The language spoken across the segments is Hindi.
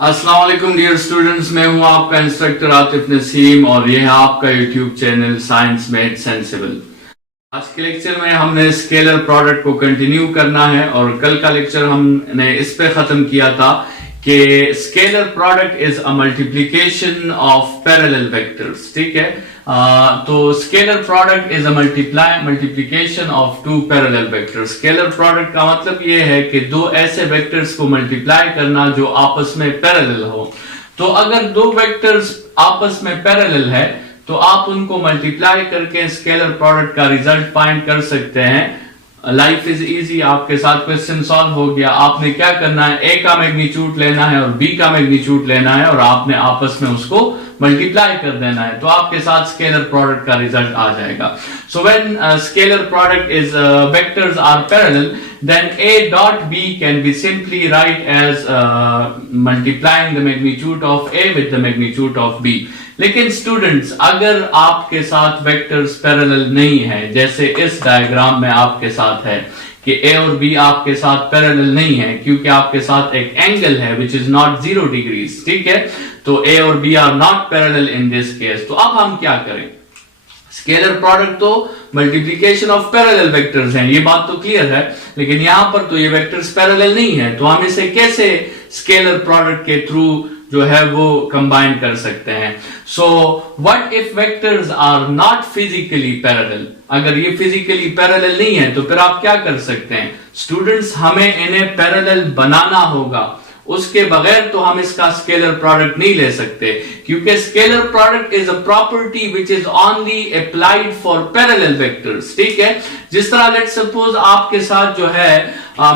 अस्सलाम वालेकुम डियर स्टूडेंट्स, मैं हूं आपका इंस्ट्रक्टर आतिफ नसीम और यह है आपका YouTube channel science math sensible. आज के लेक्चर में हमने स्केलर प्रोडक्ट को कंटिन्यू करना है और कल का लेक्चर हमने इस पे खत्म किया था कि scalar product is a multiplication of parallel vectors. ठीक है, तो scalar product is a multiplication of two parallel vectors. Scalar product का मतलब ये है कि दो ऐसे वेक्टर्स को मल्टीप्लाई करना जो आपस में पैरेलल हो। तो अगर दो वेक्टर्स आपस में पैरेलल है तो आप उनको मल्टीप्लाई करके स्केलर प्रोडक्ट का रिजल्ट फाइंड कर सकते हैं। लाइफ इज इजी, आपके साथ क्वेश्चन सॉल्व हो गया। आपने क्या करना है, ए का मैग्नीट्यूड लेना है और बी का मैग्नीट्यूड लेना है और आपने आपस में उसको मल्टीप्लाई कर देना है, तो आपके साथ स्केलर प्रोडक्ट का रिजल्ट आ जाएगा। So when scalar product is vectors are parallel, then a dot b can be simply write as multiplying the magnitude of a with the magnitude of b। लेकिन स्टूडेंट्स, अगर आपके साथ वेक्टर्स पैरेलल नहीं है, जैसे इस डायग्राम में आपके साथ है कि a और b आपके साथ पैरेलल नहीं है क्योंकि आपके साथ एक एंगल है which is not 0 degrees। ठीक है, तो a और b are not parallel in this case। तो अब हम क्या करें, स्केलर प्रोडक्ट तो मल्टीप्लिकेशन ऑफ पैरेलल वेक्टर्स हैं, ये बात तो क्लियर है, लेकिन यहां पर तो ये वेक्टर्स पैरेलल नहीं है, तो हम इसे कैसे स्केलर प्रोडक्ट के थ्रू जो है वो कंबाइन कर सकते हैं। So what if vectors are not physically parallel, अगर ये फिजिकली पैरेलल नहीं है तो फिर आप क्या कर सकते हैं स्टूडेंट्स, हमें इन्हें पैरेलल बनाना होगा, उसके बगैर तो हम इसका स्केलर प्रोडक्ट नहीं ले सकते, क्योंकि scalar product is a property which is only applied for parallel vectors. ठीक है, जिस तरह लेट्स सपोज आपके साथ जो है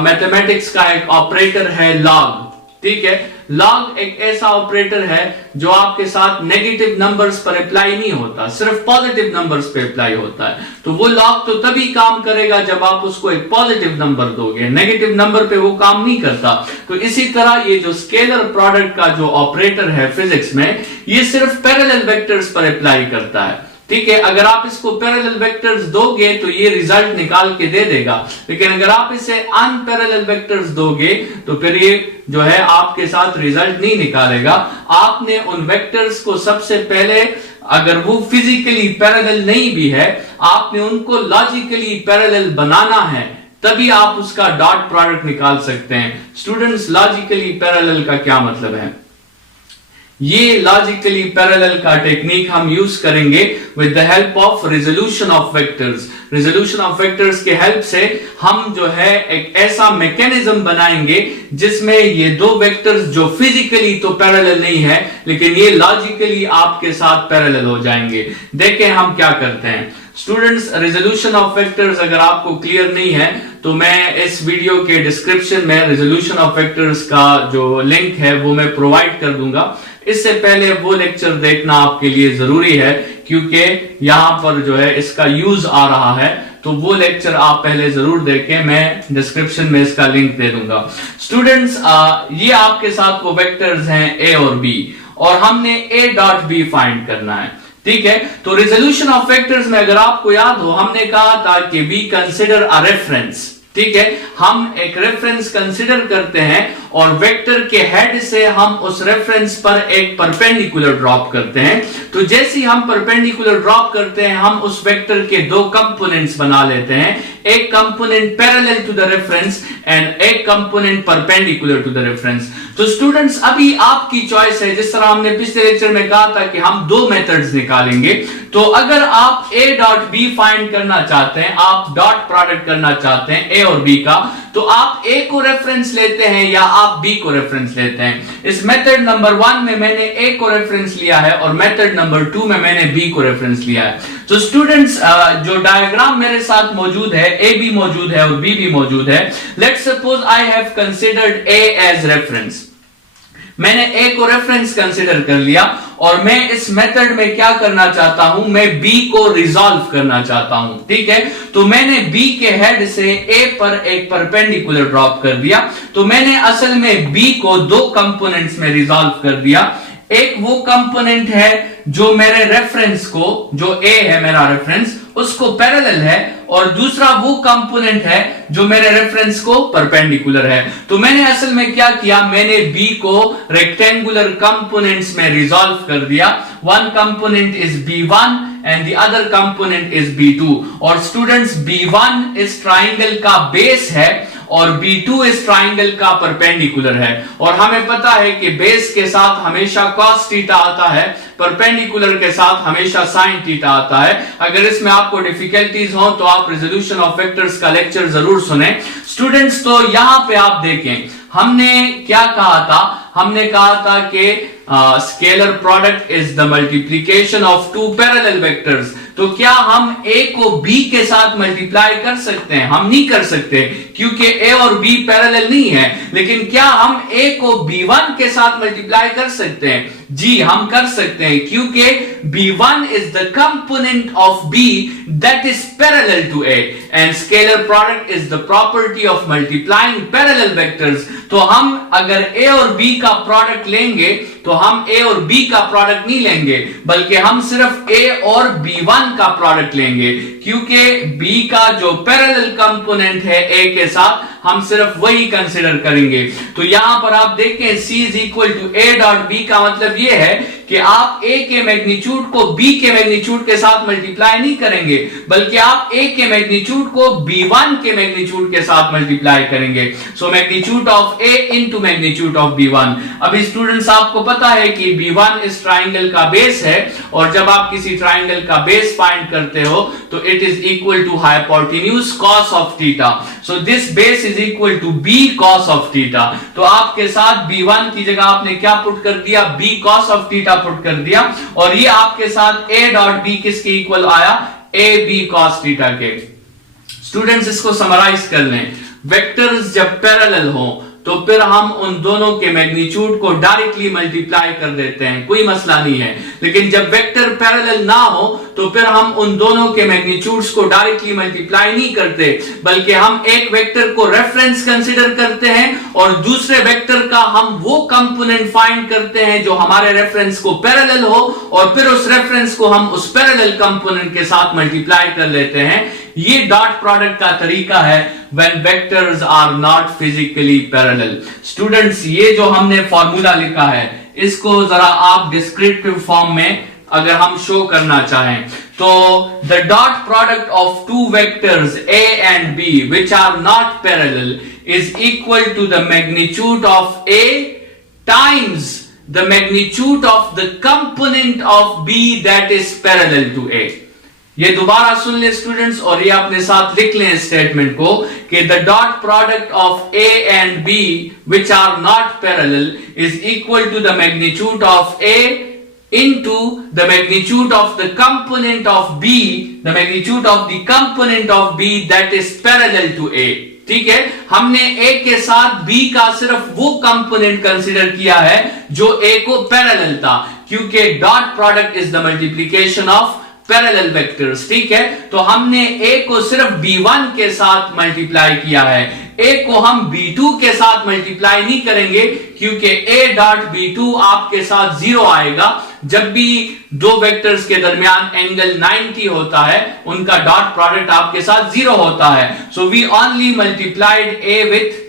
मैथमेटिक्स का एक ऑपरेटर है लॉग। ठीक है, लॉग एक ऐसा ऑपरेटर है जो आपके साथ नेगेटिव नंबर्स पर अप्लाई नहीं होता, सिर्फ पॉजिटिव नंबर्स पे अप्लाई होता है। तो वो लॉग तो तभी काम करेगा जब आप उसको एक पॉजिटिव नंबर दोगे, नेगेटिव नंबर पे वो काम नहीं करता। तो इसी तरह ये जो स्केलर प्रोडक्ट का जो ऑपरेटर है फिजिक्स में, ये सिर्फ पैरेलल वेक्टर्स पर अप्लाई करता है। ठीक है, अगर आप इसको पैरेलल वेक्टर्स दोगे तो ये रिजल्ट निकाल के दे देगा, लेकिन अगर आप इसे अनपैरेलल वेक्टर्स दोगे तो फिर ये जो है आपके साथ रिजल्ट नहीं निकालेगा। आपने उन वेक्टर्स को सबसे पहले, अगर वो फिजिकली पैरेलल नहीं भी है, आपने उनको लॉजिकली पैरेलल बनाना है, तभी आप उसका डॉट प्रोडक्ट निकाल सकते हैं। स्टूडेंट्स, लॉजिकली पैरेलल का क्या मतलब है? ये लॉजिकली पैरेलल का टेक्निक हम यूज करेंगे with the help of resolution of vectors. Resolution of vectors के हेल्प से हम जो है एक ऐसा मैकेनिज्म बनाएंगे जिसमें ये दो वेक्टर्स जो फिजिकली तो पैरेलल नहीं है, लेकिन ये लॉजिकली आपके साथ पैरेलल हो जाएंगे। देखें हम क्या करते हैं स्टूडेंट्स। रिजोल्यूशन ऑफ वेक्टर्स अगर आपको क्लियर नहीं है तो मैं इस वीडियो के डिस्क्रिप्शन में रिजोल्यूशन ऑफ वेक्टर्स का जो लिंक है वो मैं प्रोवाइड कर दूंगा। इससे पहले वो लेक्चर देखना आपके लिए जरूरी है, क्योंकि यहां पर जो है इसका यूज आ रहा है, तो वो लेक्चर आप पहले जरूर देखें। मैं डिस्क्रिप्शन में इसका लिंक दे दूंगा। स्टूडेंट्स, ये आपके साथ वो वेक्टर्स हैं ए और बी, और हमने ए डॉट बी फाइंड करना है। ठीक है, तो रिजोल्यूशन ऑफ वेक्टर्स में अगर आपको याद हो, हमने कहा था कि वी कंसिडर अ रेफरेंस। ठीक है, हम एक रेफरेंस कंसिडर करते हैं और वेक्टर के हेड से हम उस रेफरेंस पर एक परपेंडिकुलर ड्रॉप करते हैं। तो जैसे ही हम परपेंडिकुलर ड्रॉप करते हैं, हम उस वेक्टर के दो कंपोनेंट्स बना लेते हैं, एक component parallel to the reference and एक component perpendicular to the reference. तो स्टूडेंट्स, अभी आपकी चॉइस है, जिस तरह हमने पिछले लेक्चर में कहा था कि हम दो मेथड्स निकालेंगे। तो अगर आप a डॉट बी फाइंड करना चाहते हैं, आप डॉट प्रोडक्ट करना चाहते हैं a और b का, तो आप a को रेफरेंस लेते हैं या आप b को रेफरेंस लेते हैं। इस मेथड नंबर 1 में मैंने a को रेफरेंस लिया है और मेथड नंबर 2 में मैंने b को रेफरेंस लिया है। तो स्टूडेंट्स, जो डायग्राम मेरे साथ मौजूद है, a भी मौजूद है और b भी मौजूद है। Let's suppose I have considered a as reference. मैंने a को रेफरेंस कंसिडर कर लिया और मैं इस मेथड में क्या करना चाहता हूं, मैं b को रिजॉल्व करना चाहता हूं। ठीक है, तो मैंने b के हेड से a पर एक परपेंडिकुलर ड्रॉप कर दिया। तो मैंने असल में b को दो कंपोनेंट्स में रिजॉल्व कर दिया। एक वो कंपोनेंट है जो मेरे रेफरेंस को, जो a है मेरा रेफरेंस, उसको पैरेलल है और दूसरा वो कंपोनेंट है जो मेरे रेफरेंस को परपेंडिकुलर है। तो मैंने असल में क्या किया, मैंने बी को रेक्टेंगुलर कंपोनेंट्स में रिजॉल्व कर दिया। One component is B1 and the other component is B2। और स्टूडेंट्स B1 इस ट्राइंगल का बेस है और B2 इस ट्राइंगल का परपेंडिकुलर है। और हमें पता है कि बेस के साथ हमेशा cos थीटा आता है, परपेंडिकुलर के साथ हमेशा sin थीटा आता है। अगर इसमें आपको डिफिकल्टीज हो तो आप रिजोल्यूशन ऑफ वेक्टर्स का लेक्चर जरूर सुने स्टूडेंट्स। तो यहां पे आप देखें हमने क्या कहा था, हमने कहा था कि scalar product is the multiplication of two parallel vectors. तो क्या हम a को b के साथ मल्टीप्लाई कर सकते हैं? हम नहीं कर सकते क्योंकि a और b पैरेलल नहीं है। लेकिन क्या हम a को b1 के साथ मल्टीप्लाई कर सकते हैं? जी हम कर सकते हैं, क्योंकि b1 is the component of b that is parallel to a and scalar product is the property of multiplying parallel vectors। तो हम अगर a और b का प्रोडक्ट लेंगे तो हम a और b का प्रोडक्ट नहीं लेंगे, बल्कि हम सिर्फ a और b1 का प्रोडक्ट लेंगे, क्योंकि b का जो पैरेलल कंपोनेंट है a के साथ हम सिर्फ वही कंसीडर करेंगे। तो यहां पर आप देखें c is equal to a dot b का मतलब यह है कि आप a के मैग्नीट्यूड को b के मैग्नीट्यूड के साथ मल्टीप्लाई नहीं करेंगे, बल्कि आप a के मैग्नीट्यूड को b1 के मैग्नीट्यूड के साथ मल्टीप्लाई करेंगे। So magnitude of a into magnitude of b1। अभी स्टूडेंट्स आपको पता है कि b1 इस ट्राइंगल का बेस है और जब आप किसी ट्राइंगल का बेस फाइंड करते हो तो it is equal to hypotenuse cos of theta. So this base is equal to b cos of theta. तो आपके साथ b1 की जगह आपने क्या पुट कर दिया, b cos of theta put कर दिया, और ये आपके साथ a डॉट b किसके इक्वल आया, a b cos थीटा के। स्टूडेंट्स इसको समराइज कर लें, वेक्टर्स जब पैरेलल हो तो फिर हम उन दोनों के मैग्नीट्यूड को डायरेक्टली मल्टीप्लाई कर देते हैं, कोई मसला नहीं है। लेकिन जब वेक्टर पैरेलल ना हो तो फिर हम उन दोनों के मैग्नीट्यूड्स को डायरेक्टली मल्टीप्लाई नहीं करते, बल्कि हम एक वेक्टर को रेफरेंस कंसीडर करते हैं और दूसरे वेक्टर का हम वो कंपोनेंट फाइंड करते हैं जो हमारे रेफरेंस को पैरेलल हो, और फिर उस रेफरेंस को हम उस पैरेलल कंपोनेंट के साथ मल्टीप्लाई कर लेते हैं। ये डॉट प्रोडक्ट का तरीका है when vectors are not physically parallel। Students ये जो हमने फॉर्मूला लिखा है इसको जरा आप डिस्क्रिप्टिव फॉर्म में अगर हम शो करना चाहें तो the dot product of two vectors a and b which are not parallel is equal to the magnitude of a times the magnitude of the component of b that is parallel to a। ये दोबारा सुन ले स्टूडेंट्स और ये अपने साथ लिख लें स्टेटमेंट को कि the dot product of a and b which are not parallel is equal to the magnitude of a into the magnitude of the component of b, the magnitude of the component of b that is parallel to a। ठीक है, हमने a के साथ b का सिर्फ वो कंपोनेंट कंसीडर किया है जो a को पैरेलल था, क्योंकि dot product is the multiplication of parallel vectors. ठीक है, तो हमने a को सिर्फ b1 के साथ मल्टीप्लाई किया है, a को हम b2 के साथ मल्टीप्लाई नहीं करेंगे, क्योंकि a डॉट b2 आपके साथ 0 आएगा। जब भी दो वेक्टर्स के दरमियान एंगल 90 होता है उनका डॉट प्रोडक्ट आपके साथ 0 होता है। So we only multiplied a with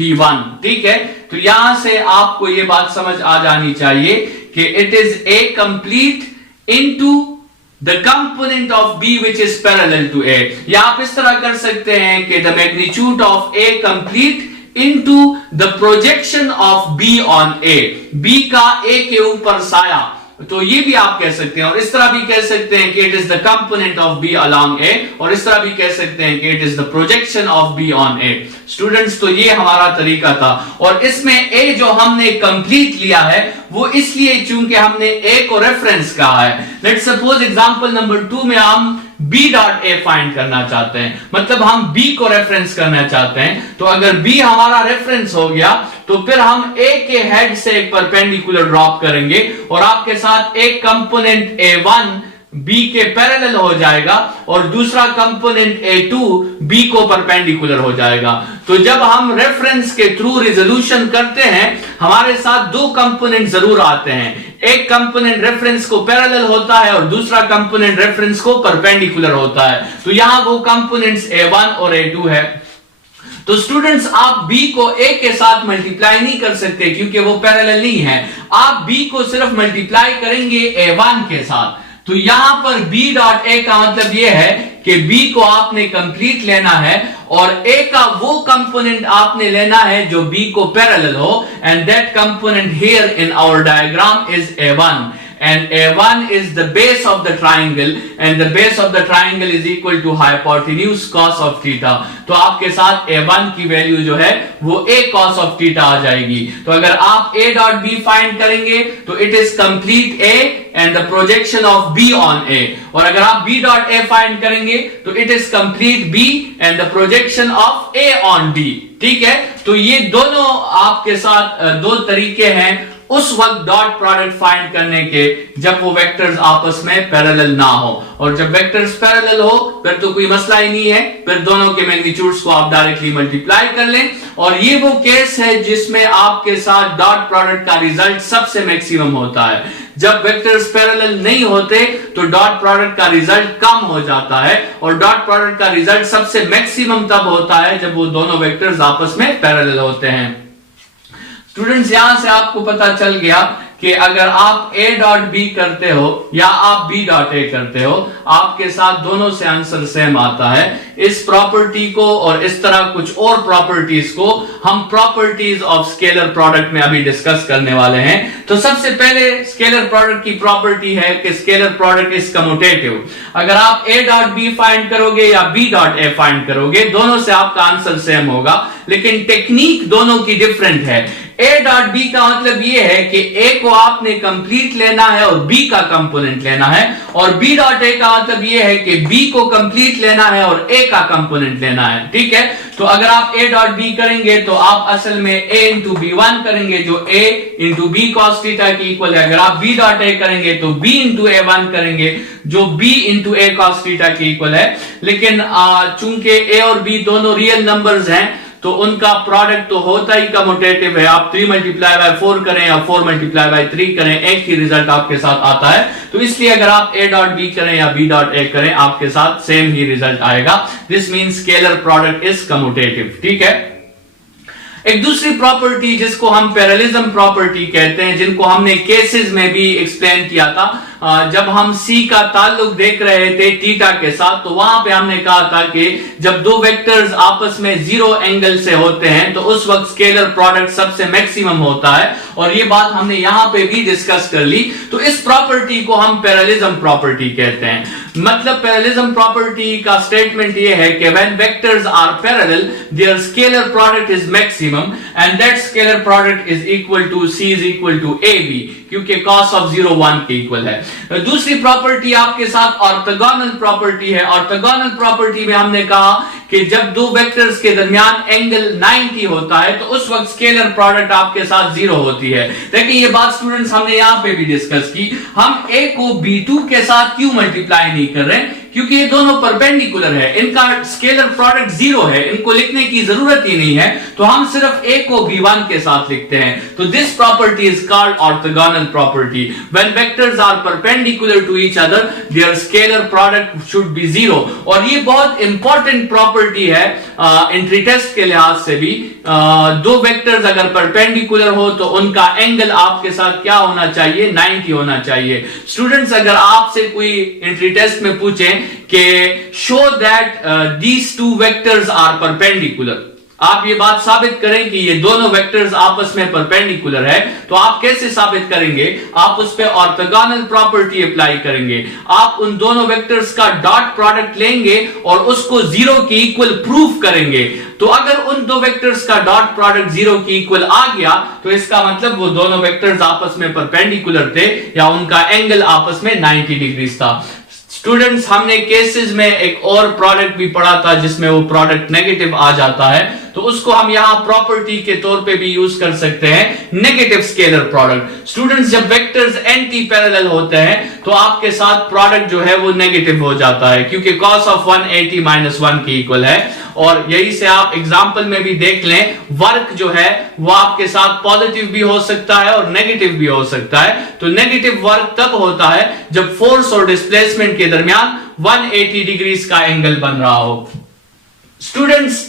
b1। ठीक है, तो यहां से आपको यह बात समझ आ जानी चाहिए कि it is a complete into the component of b which is parallel to a। या आप इस तरह कर सकते हैं कि the magnitude of a complete into the projection of b on a, b का a के ऊपर साया, तो ये भी आप कह सकते हैं। और इस तरह भी कह सकते हैं कि it is the component of b along a, और इस तरह भी कह सकते हैं कि it is the projection of b on a। Students तो ये हमारा तरीका था, और इसमें a जो हमने कंप्लीट लिया है वो इसलिए क्योंकि हमने a को रेफरेंस कहा है। लेट्स सपोज एग्जांपल नंबर 2 में हम b डॉट a फाइंड करना चाहते हैं, मतलब हम b को रेफरेंस करना चाहते हैं। तो अगर b हमारा रेफरेंस हो गया तो फिर हम a के हेड से एक परपेंडिकुलर ड्रॉप करेंगे और आपके साथ एक कंपोनेंट a1 B के पैरेलल हो जाएगा और दूसरा कंपोनेंट A2 B को परपेंडिकुलर हो जाएगा। तो जब हम रेफरेंस के थ्रू रिजोल्यूशन करते हैं हमारे साथ दो कंपोनेंट जरूर आते हैं, एक कंपोनेंट रेफरेंस को पैरेलल होता है और दूसरा कंपोनेंट रेफरेंस को परपेंडिकुलर होता है। तो यहां वो कंपोनेंट्स A1 और A2 है। तो स्टूडेंट्स आप B को A के साथ मल्टीप्लाई नहीं कर सकते क्योंकि वो पैरेलल नहीं है। आप B को सिर्फ मल्टीप्लाई करेंगे A1 के साथ। तो यहां पर B डॉट A का मतलब यह है कि B को आपने कंप्लीट लेना है और A का वो कंपोनेंट आपने लेना है जो B को पैरेलल हो, and that component here in our diagram is A1 and A1 is the base of the triangle and the base of the triangle is equal to hypotenuse cos of theta। तो आपके साथ A1 की वैल्यू जो है वो A cos of theta आ जाएगी। तो अगर आप A dot B फाइंड करेंगे तो it is complete A and the projection of B on A, और अगर आप B dot A फाइंड करेंगे तो it is complete B and the projection of A on B। ठीक है, तो ये दोनों आपके साथ दो तरीके हैं उस वक्त डॉट प्रोडक्ट फाइंड करने के जब वो वेक्टर्स आपस में पैरेलल ना हो, और जब वेक्टर्स पैरेलल हो फिर तो कोई मसला ही नहीं है, फिर दोनों के मैग्नीट्यूड्स को आप डायरेक्टली मल्टीप्लाई कर लें। और ये वो केस है जिसमें आपके साथ डॉट प्रोडक्ट का रिजल्ट सबसे मैक्सिमम होता है। जब वेक्टर्स पैरेलल नहीं होते तो डॉट प्रोडक्ट का रिजल्ट कम हो जाता है, और डॉट प्रोडक्ट का रिजल्ट सबसे मैक्सिमम तब होता है जब वो दोनों वेक्टर्स आपस में पैरेलल होते हैं। स्टूडेंट्स यहां से आपको पता चल गया कि अगर आप A डॉट B करते हो या आप B डॉट A करते हो आपके साथ दोनों से आंसर सेम आता है। इस प्रॉपर्टी को और इस तरह कुछ और प्रॉपर्टीज को हम प्रॉपर्टीज ऑफ स्केलर प्रोडक्ट में अभी डिस्कस करने वाले हैं। तो सबसे पहले स्केलर प्रोडक्ट की प्रॉपर्टी है कि स्केलर प्रोडक्ट इज कम्यूटेटिव। अगर आप A डॉट B फाइंड करोगे या B डॉट A फाइंड करोगे दोनों से आपका आंसर सेम होगा, लेकिन टेक्निक दोनों की डिफरेंट है। A डॉट B का मतलब यह है कि A को आपने कंप्लीट लेना है और B का कंपोनेंट लेना है, और B डॉट A का मतलब यह है कि B को कंप्लीट लेना है और A का कंपोनेंट लेना है। ठीक है, तो अगर आप A डॉट B करेंगे तो आप असल में A इंटू B1 करेंगे जो A into B cos theta की इक्वल है। अगर आप B डॉट A करेंगे तो B इंटू A1 करेंगे जो B into A cos theta की इक्वल है। लेकिन चूंकि A और B दोनों रियल नंबर्स हैं तो उनका प्रोडक्ट तो होता ही कम्यूटेटिव है। आप 3 मल्टीप्लाई बाय 4 करें या 4 मल्टीप्लाई बाय 3 करें एक ही रिजल्ट आपके साथ आता है। तो इसलिए अगर आप A डॉट B करें या B डॉट A करें आपके साथ सेम ही रिजल्ट आएगा। This means scalar product is commutative. ठीक है, एक दूसरी प्रॉपर्टी जिसको हम पैरेललिज्म प्रॉपर्टी कहते हैं, जिनको हमने केसेस में भी एक्सप्लेन किया था जब हम C का ताल्लुक देख रहे थे थीटा के साथ, तो वहां पे हमने कहा था कि जब दो वेक्टर्स आपस में जीरो एंगल से होते हैं तो उस वक्त स्केलर प्रोडक्ट सबसे मैक्सिमम होता है, और ये बात हमने यहां पे भी डिस्कस कर ली। तो इस प्रॉपर्टी को हम पैरेललिज्म प्रॉपर्टी कहते हैं। मतलब पैरेललिज्म प्रॉपर्टी का स्टेटमेंट ये है कि when vectors are parallel their scalar product is maximum and that scalar product is equal to C is equal to AB, क्योंकि cos ऑफ 0 1 के इक्वल है। दूसरी प्रॉपर्टी आपके साथ ऑर्थोगोनल प्रॉपर्टी है। ऑर्थोगोनल प्रॉपर्टी में हमने कहा कि जब दो वेक्टर्स के दरमियान एंगल 90 होता है तो उस वक्त स्केलर प्रोडक्ट आपके साथ 0 होती है। देखिए ये बात स्टूडेंट्स हमने यहां पे भी डिस्कस की। हम A को B2 के साथ क्यों मल्टीप्लाई नहीं कर रहे? क्योंकि ये दोनों परपेंडिकुलर है, इनका स्केलर प्रोडक्ट 0 है, इनको लिखने की जरूरत ही नहीं है, तो हम सिर्फ A को B1 के साथ लिखते हैं। तो this property is called orthogonal property. When vectors are perpendicular to each other their scalar product should be 0। और ये बहुत इंपॉर्टेंट प्रॉपर्टी है एंट्री टेस्ट के लिहाज से भी। दो वेक्टर्स अगर परपेंडिकुलर हो तो उनका एंगल आपके साथ क्या होना चाहिए? 90 होना चाहिए। स्टूडेंट्स अगर आपसे कोई एंट्री टेस्ट में पूछें कि show that these two vectors are perpendicular, आप ये बात साबित करें कि ये दोनों वेक्टर्स आपस में परपेंडिकुलर है, तो आप कैसे साबित करेंगे? आप उस पे ऑर्थोगोनल प्रॉपर्टी अप्लाई करेंगे। आप उन दोनों वेक्टर्स का डॉट प्रोडक्ट लेंगे और उसको 0 की इक्वल प्रूफ करेंगे। तो अगर उन दो वेक्टर्स का डॉट प्रोडक्ट 0 की इक्वल आ गया तो इसका मतलब वो दोनों वेक्टर्स आपस में परपेंडिकुलर थे या उनका एंगल आपस में 90 डिग्री था। स्टूडेंट्स, हमने केसेस में एक और प्रोडक्ट भी पढ़ा था जिसमें वो प्रोडक्ट नेगेटिव आ जाता है, तो उसको हम यहां प्रॉपर्टी के तौर पे भी यूज कर सकते हैं, नेगेटिव स्केलर प्रोडक्ट। स्टूडेंट्स, जब वेक्टर्स एंटी पैरेलल होते हैं तो आपके साथ प्रोडक्ट जो है वो नेगेटिव हो जाता है, क्योंकि cos ऑफ 180 माइनस 1 के इक्वल है। और यही से आप एग्जाम्पल में भी देख लें, वर्क जो है वो आपके साथ पॉजिटिव भी हो सकता है और नेगेटिव भी हो सकता है। तो नेगेटिव वर्क तब होता है जब फोर्स और डिस्प्लेसमेंट के दरमियान 180 डिग्रीज का एंगल बन रहा हो। Students,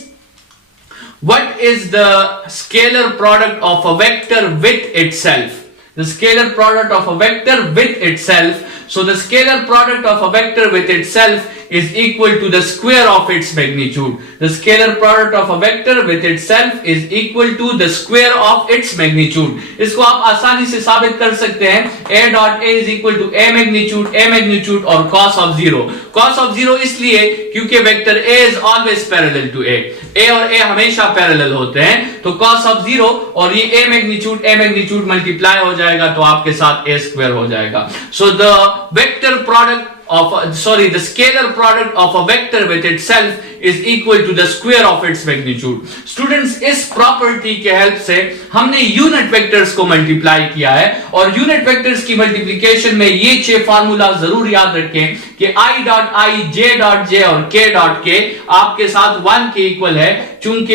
what is the scalar product of a vector with itself? The scalar product of a vector with itself. So the scalar product of a vector with itself is equal to the square of its magnitude. The scalar product of a vector with itself is equal to the square of its magnitude. इसको आप आसानी से साबित कर सकते हैं, a dot a is equal to a magnitude और cos of 0. Cos of 0 इसलिए क्योंकि vector a is always parallel to a और a हमेशा पैरेलल होते हैं, तो cos of 0 और ये a मैग्नीट्यूड मल्टीप्लाई हो जाएगा तो आपके साथ a स्क्वायर हो जाएगा। So the vector product of the scalar product of a vector with itself is equal to the square of its magnitude. Students, इस प्रॉपर्टी के हेल्प से हमने यूनिट वेक्टर्स को मल्टीप्लाई किया है, और यूनिट वेक्टर्स की मल्टीप्लिकेशन में ये 6 फार्मूला जरूर याद रखें कि i dot i, j dot j और k डॉट k आपके साथ 1 के इक्वल है, चूंकि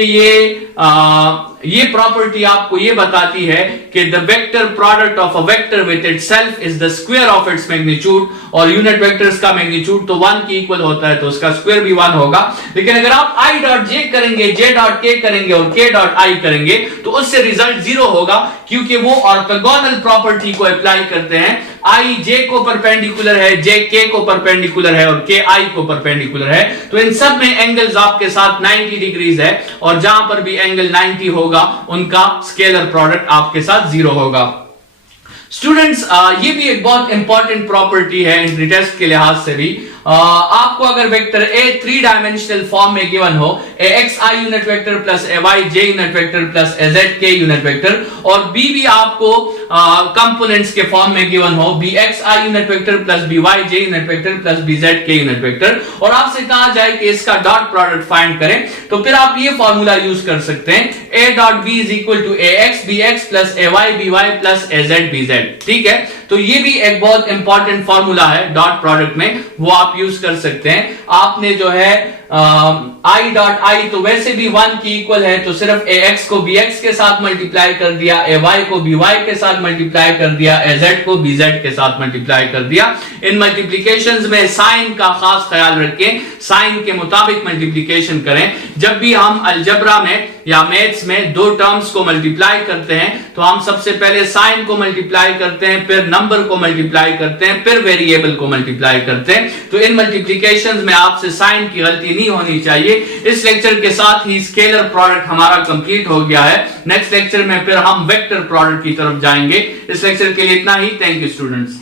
ये प्रॉपर्टी आपको ये बताती है कि the vector product of a vector with itself is the square of its magnitude, और यूनिट वेक्टर्स का मैग्नीट्यूड तो 1 के इक्वल होता है तो उसका स्क्वायर भी 1 होगा। लेकिन अगर आप i डॉट j करेंगे, j डॉट k करेंगे और k डॉट i करेंगे तो उससे रिजल्ट 0 होगा, क्योंकि वो ऑर्थोगोनल प्रॉपर्टी को अप्लाई करते हैं। i j को परपेंडिकुलर है, j k को परपेंडिकुलर है और k i को परपेंडिकुलर है, तो इन सब में एंगल्स आपके साथ 90 डिग्रीज है, और जहां पर भी एंगल 90 होगा उनका स्केलर प्रोडक्ट आपके साथ 0 होगा। स्टूडेंट्स, ये भी एक बहुत इंपॉर्टेंट प्रॉपर्टी है एंट्री टेस्ट के लिहाज से भी। आपको अगर वेक्टर a 3 डायमेंशनल फॉर्म में गिवन हो, axi unit vector plus ayj unit vector plus azk unit vector, और b भी आपको कंपोनेंट्स के फॉर्म में गिवन हो, bxi unit vector plus byj unit vector plus bzk unit vector, और आपसे कहा जाए कि इसका डॉट प्रोडक्ट फाइंड करें, तो फिर आप ये फॉर्मूला यूज कर सकते हैं, a dot b is equal to ax bx plus ay by plus az bz। ठीक है, तो ये भी एक बहुत इंपॉर्टेंट फॉर्मूला है डॉट प्रोडक्ट में, वो आप यूज कर सकते हैं। आपने जो है i डॉट i तो वैसे भी 1 की इक्वल है, तो सिर्फ ax को bx के साथ मल्टीप्लाई कर दिया, ay को by के साथ मल्टीप्लाई कर दिया, az को bz के साथ मल्टीप्लाई कर दिया। इन मल्टीप्लिकेशंस में साइन का खास ख्याल रखें, साइन के मुताबिक मल्टीप्लिकेशन करें। जब भी हम अलजबरा में या मैथ्स में दो टर्म्स को मल्टीप्लाई करते हैं तो हम सबसे पहले साइन को मल्टीप्लाई करते हैं, फिर नंबर को मल्टीप्लाई करते हैं, फिर वेरिएबल को मल्टीप्लाई करते हैं। तो इन मल्टीप्लिकेशंस में आपसे साइन की गलती नहीं होनी चाहिए। इस लेक्चर के साथ ही स्केलर प्रोडक्ट हमारा कंप्लीट हो गया है। नेक्स्ट लेक्चर में फिर हम वेक्टर प्रोडक्ट की तरफ जाएंगे। इस लेक्चर के लिए इतना ही। Thank you students.